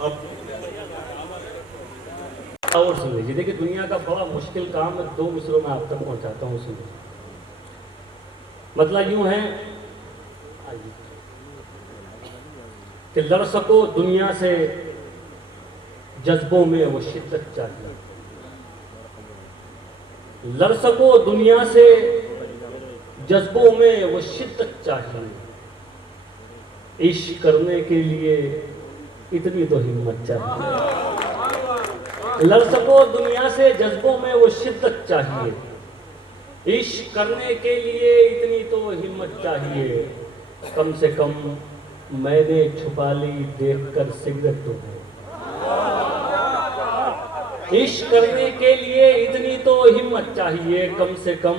और सुन लीजिए, देखिए दुनिया का बड़ा मुश्किल काम है, 2 मिसरों में आप तक पहुंचाता हूँ, सुनिए। मतलब यूं है कि लड़ सको दुनिया से जज्बों में वो शिद्दत चाहिए, लड़ सको दुनिया से जज्बों में वो शिद्दत चाहिए, इश्क करने के लिए इतनी तो हिम्मत चाहिए। लड़ सको दुनिया से जज्बों में वो शिद्दत चाहिए, इश्क करने के लिए इतनी तो हिम्मत चाहिए, कम से कम मैंने छुपा ली देखकर सिगरेट तुम्हें। इश्क करने के लिए इतनी तो हिम्मत चाहिए, कम से कम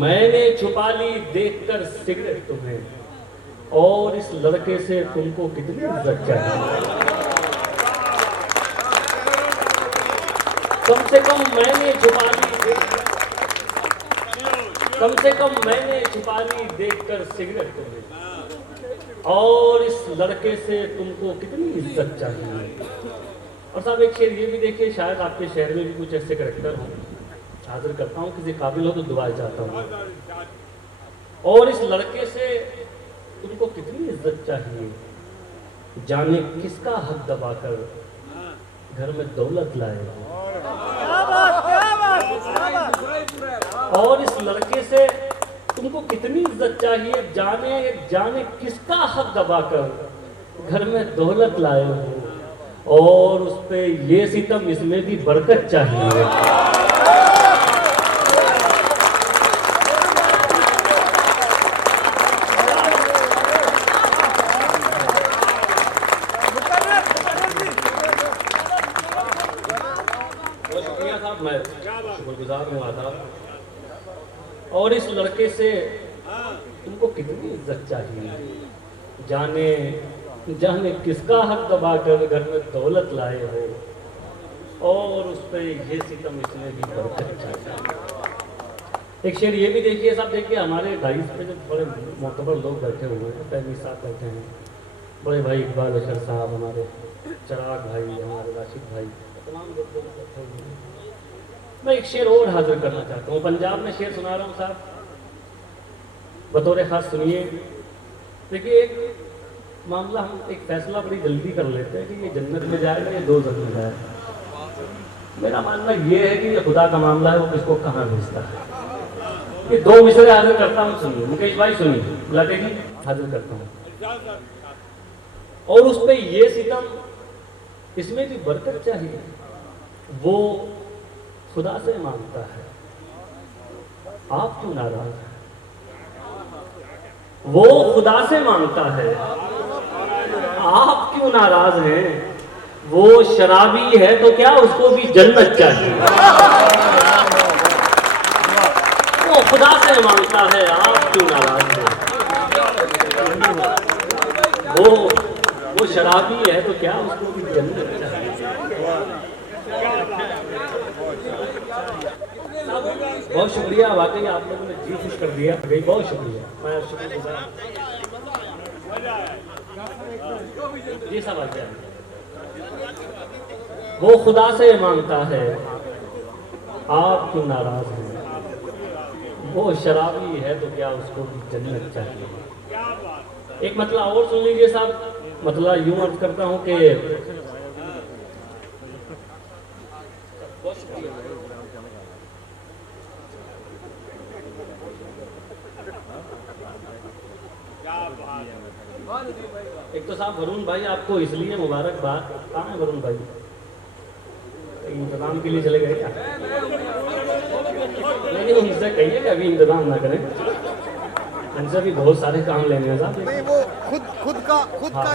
मैंने छुपा ली देखकर सिगरेट तुम्हें, और इस लड़के से तुमको कितनी इज्जत चाहिए। कम से कम मैंने छुपा ली, कम से कम मैंने छुपा ली देखकर सिगरेट तुम्हें, और इस लड़के से तुमको कितनी इज्जत चाहिए। और साहब एक शेर ये भी देखिए, शायद आपके शहर में भी कुछ ऐसे करेक्टर हों, हाजिर करता हूँ, किसी काबिल हो तो दुआ चाहता हूँ। और इस लड़के से तुमको कितनी इज्जत चाहिए, जाने किसका हक दबाकर घर में दौलत लाए। और इस लड़के से तुमको कितनी इज्जत चाहिए, जाने जाने किसका हक दबाकर घर में दौलत लाए हो, और उस पे ये सितम इसमें भी बरकत चाहिए। मैं शुक्रगुजार हूँ आदाब। और इस लड़के से तुमको कितनी इज्जत चाहिए, जाने जाने किसका हक दबाकर घर में दौलत लाए हो, और उस पर ये सितम इसमें भी बरकत चाहिए। एक शेर ये भी देखिए साहब, देखिए हमारे डाइस पे जो बड़े मोतबर लोग बैठे हुए हैं, फहमी साहब बैठे हैं, बड़े भाई इकबाल अशर साहब, हमारे चिराग भाई, हमारे राशिद भाई, तमाम लोग बैठे हुए हैं। मैं एक शेर और हाजिर करना चाहता हूँ, पंजाब में शेर सुना रहा हूँ साहब, बतौर खास सुनिए। देखिए एक मामला, हम एक फैसला बड़ी जल्दी कर लेते हैं कि ये जन्नत में जाएगा या दोज़ख में जाएगा। मेरा मानना ये है कि ये खुदा का मामला है, वो किसको कहाँ भेजता है। ये 2 मिसरे हाजिर करता हूँ, सुनिए मुकेश भाई, सुनिए बुलाते जी, हाजिर करता हूँ। और उस पर ये सितम इसमें भी बरकत चाहिए, वो खुदा से मांगता है, आप क्यों नाराज हैं। वो खुदा से मांगता है, आप क्यों नाराज हैं। वो शराबी है तो क्या, उसको भी जन्नत चाहिए। वो खुदा से मांगता है, आप क्यों नाराज हैं। वो शराबी है तो क्या, उसको भी जन्नत चाहिए। बहुत शुक्रिया, वाकई आप लोगों ने जी खुश कर दिया, गई बहुत शुक्रिया, मैं शुक्रिया। ये सवाल क्या है। वो खुदा से मांगता है, आप क्यों नाराज हैं। वो शराबी है तो क्या, उसको भी जन्नत चाहिए। एक मतलब और सुन लीजिए साहब, मतलब यूं अर्ज करता हूं कि एक तो साहब वरुण भाई आपको इसलिए मुबारकबाद। कहाँ है वरुण भाई, इंतजाम के लिए चले गए क्या। लेकिन उनसे कहिए कि अभी इंतजाम ना करें, उनसे भी बहुत सारे काम लेने हैं साहब। नहीं वो खुद का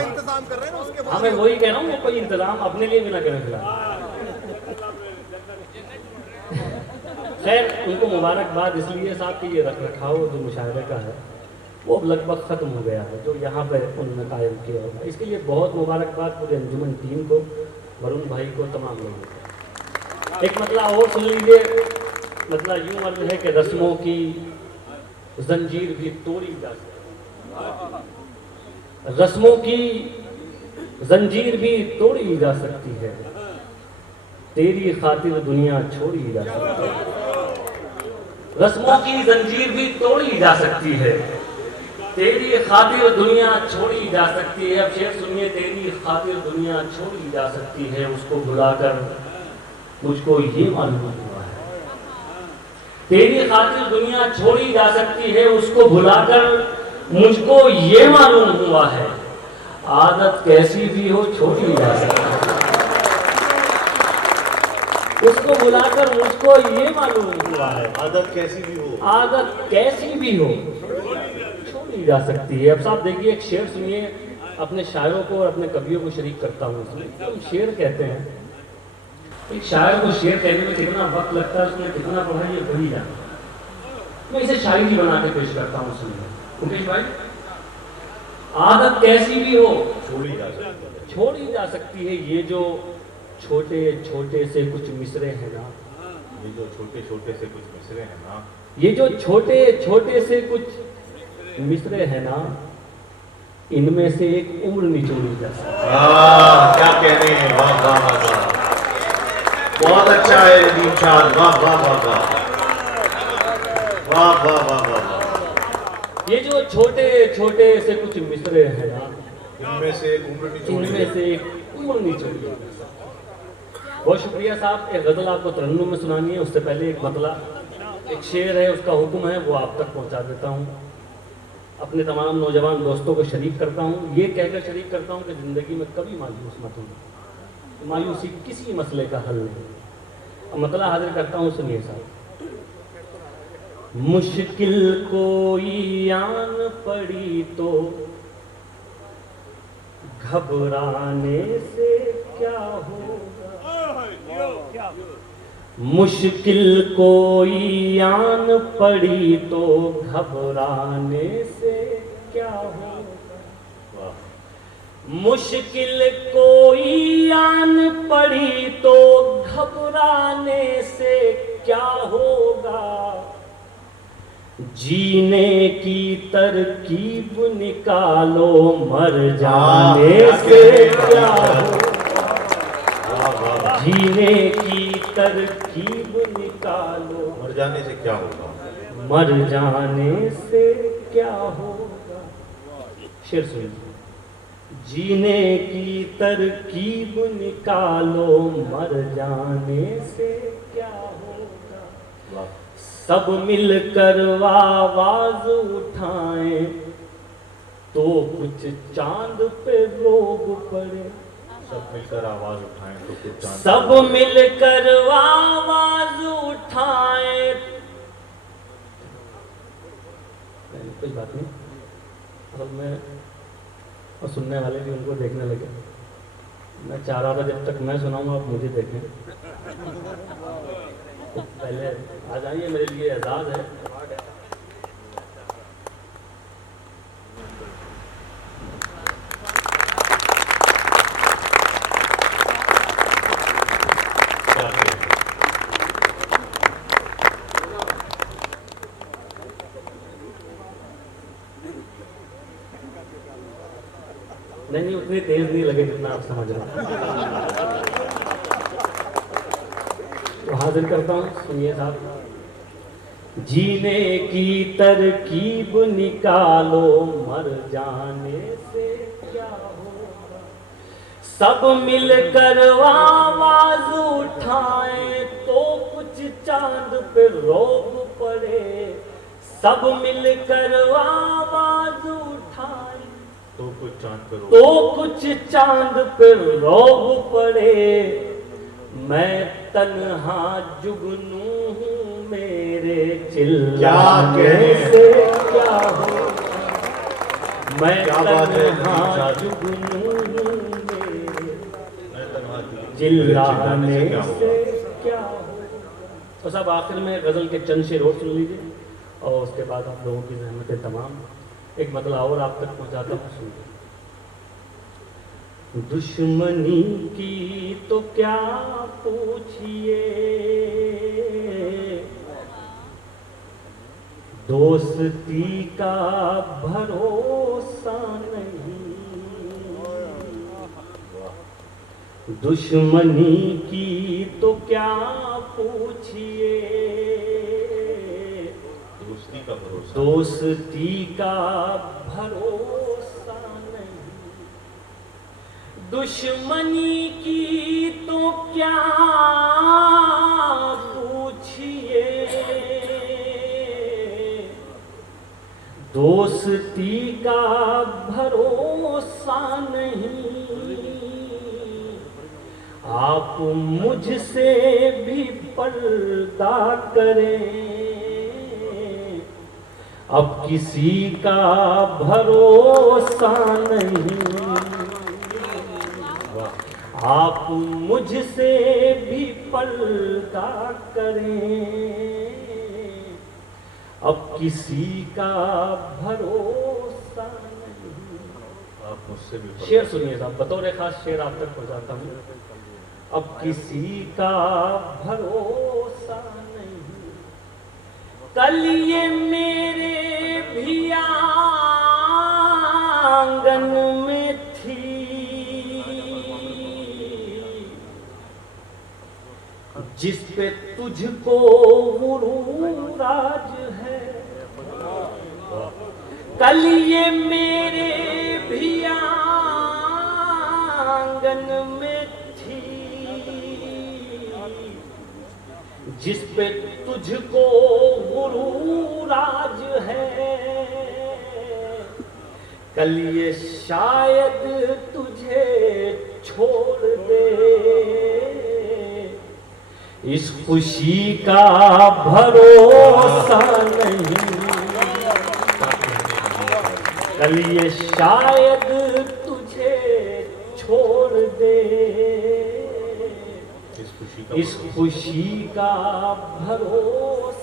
इंतजाम कर रहे हैं ना, उसके बाद। हाँ मैं वही कह रहा हूँ, कोई इंतजाम अपने लिए भी ना करें फिलहाल। खैर उनको मुबारकबाद इसलिए साहब कि ये रख रखाव जो मुशायरे का है वो लगभग ख़त्म हो गया है, जो यहाँ पे उन्होंने कायम किया होगा। इसके लिए बहुत मुबारकबाद पूरे अंजुमन टीम को, वरुण भाई को, तमाम लोगों को। एक मतलब और सुन लीजिए, मतलब यूँ अर्ज है कि रस्मों की जंजीर भी तोड़ी जा सकती, रस्मों की जंजीर भी तोड़ी जा सकती है, तेरी खातिर दुनिया छोड़ी जा सकती है। रस्मों की जंजीर भी तोड़ी जा सकती है, तेरी खातिर दुनिया छोड़ी जा सकती है। अब शेर सुनिए, तेरी खातिर दुनिया छोड़ी जा सकती है, उसको भुलाकर मुझको ये मालूम हुआ है। तेरी खातिर दुनिया छोड़ी जा सकती है, उसको भुलाकर मुझको ये मालूम हुआ है, आदत कैसी भी हो छोड़ी जा सकती है। उसको बुलाकर मुझको ये मालूम हुआ है, आदत कैसी भी हो, आदत कैसी भी हो छोड़ी जा सकती है। अब साहब देखिए, एक शेर सुनिए, अपने शायरों को और अपने कवियों को शरीक करता हूँ इसमें। हम शेर कहते हैं, एक शायर को शेर कहने में कितना वक्त लगता है, उसने कितना पढ़ा ये वही जाना। मैं इसे शायरी बना के पेश करता हूँ। सुनिए मुकेश भाई, आदत कैसी भी हो छोड़ी जा सकती है, छोड़ी जा सकती है। ये जो छोटे छोटे से कुछ मिसरे हैं ना, ये जो छोटे छोटे से कुछ मिसरे हैं ना, ये जो छोटे छोटे से कुछ मिसरे हैं ना, इनमें से एक उम्र निचोड़ी जा सकती है। क्या कहने हैं, वाह वाह वाह वाह, बहुत अच्छा है दीपशाद, वाह वाह वाह वाह वाह वाह वाह वाह। ये जो छोटे छोटे से कुछ मिसरे हैं ना, इनमें से एक उम्र निचोड़ी इनमें से एक उम्र निचोड़ी जा सकती है। बहुत शुक्रिया साहब। एक गज़ल आपको तरन्नुम में सुनानी है, उससे पहले एक मतला, एक शेर है, उसका हुक्म है, वो आप तक पहुंचा देता हूं। अपने तमाम नौजवान दोस्तों को शरीक करता हूं, ये कहकर शरीक करता हूं कि ज़िंदगी में कभी मायूस मत होना, मायूसी किसी मसले का हल नहीं। अब मतला हाजिर करता हूं, सुनिए साहब। मुश्किल कोई आन पड़ी तो घबराने से क्या होगा, मुश्किल कोई आन पड़ी तो घबराने से क्या होगा, मुश्किल कोई आन पड़ी तो घबराने से क्या होगा, जीने की तरकीब निकालो मर जाने से क्या होगा, जीने की तरकीब निकालो मर जाने से क्या होगा, मर जाने से क्या होगा। शेर सुनिए, जीने की तरकीब निकालो मर जाने से क्या होगा, सब मिलकर आवाज उठाएं तो कुछ चांद पे रोग पड़े, सब मिलकर आवाज उठाएं तो कुछ चांद, सब मिलकर आवाज उठाएं, कोई बात नहीं, असल में और सुनने वाले भी उनको देखने लगे। मैं चाह रहा था जब तक मैं सुनाऊंगा आप मुझे देखें। तो पहले आ जाइए, मेरे लिए एजाज है। नहीं, उतनी तेज नहीं लगे जितना आप समझ रहे हैं। तो हाजिर करता हूँ, सुनिए साहब। जीने की तरकीब निकालो मर जाने से क्या होगा, सब मिलकर आवाज उठाएं तो कुछ चांद पे रोग पड़े, सब मिलकर आवाज उठाएं तो कुछ चांद पे रोग, तो कुछ चांद पे रोग पड़े, मैं तन्हा जुगनू हूँ मेरे चिल्लाने से क्या हो, मैं तन्हा जुगनू हूँ मेरे चिल्लाने से क्या हो। तो सब आखिर में गजल के चंद शेर और सुन लीजिए और उसके बाद आप लोगों की जहमतें तमाम। एक बदला और आप तक पहुंचाता हूँ, सुनिए। दुश्मनी की तो क्या पूछिए, दोस्ती का भरोसा नहीं, दुश्मनी की तो क्या पूछिए, दोस्ती का भरोसा, दोस्ती का भरोसा नहीं। दुश्मनी की तो क्या पूछिए, दोस्ती का भरोसा नहीं। आप मुझसे भी पर्दा करें, अब किसी का भरोसा नहीं। आप मुझसे भी पर्दा करें, अब किसी का भरोसा नहीं। आप मुझसे भी शेर सुनिए साहब, बतौर खास शेर आप तक पहुंचाता हूँ। अब किसी का भरोसा नहीं, कल ये मेरे भी आंगन में थी, जिस पे तुझको गुरूर आज है। कल ये मेरे भी आंगन में थी, जिस पे तुझको गुरूर आज है। कल ये शायद तुझे छोड़ दे, इस खुशी का भरोसा नहीं। कल ये शायद तुझे छोड़ दे, इस खुशी का भरोसा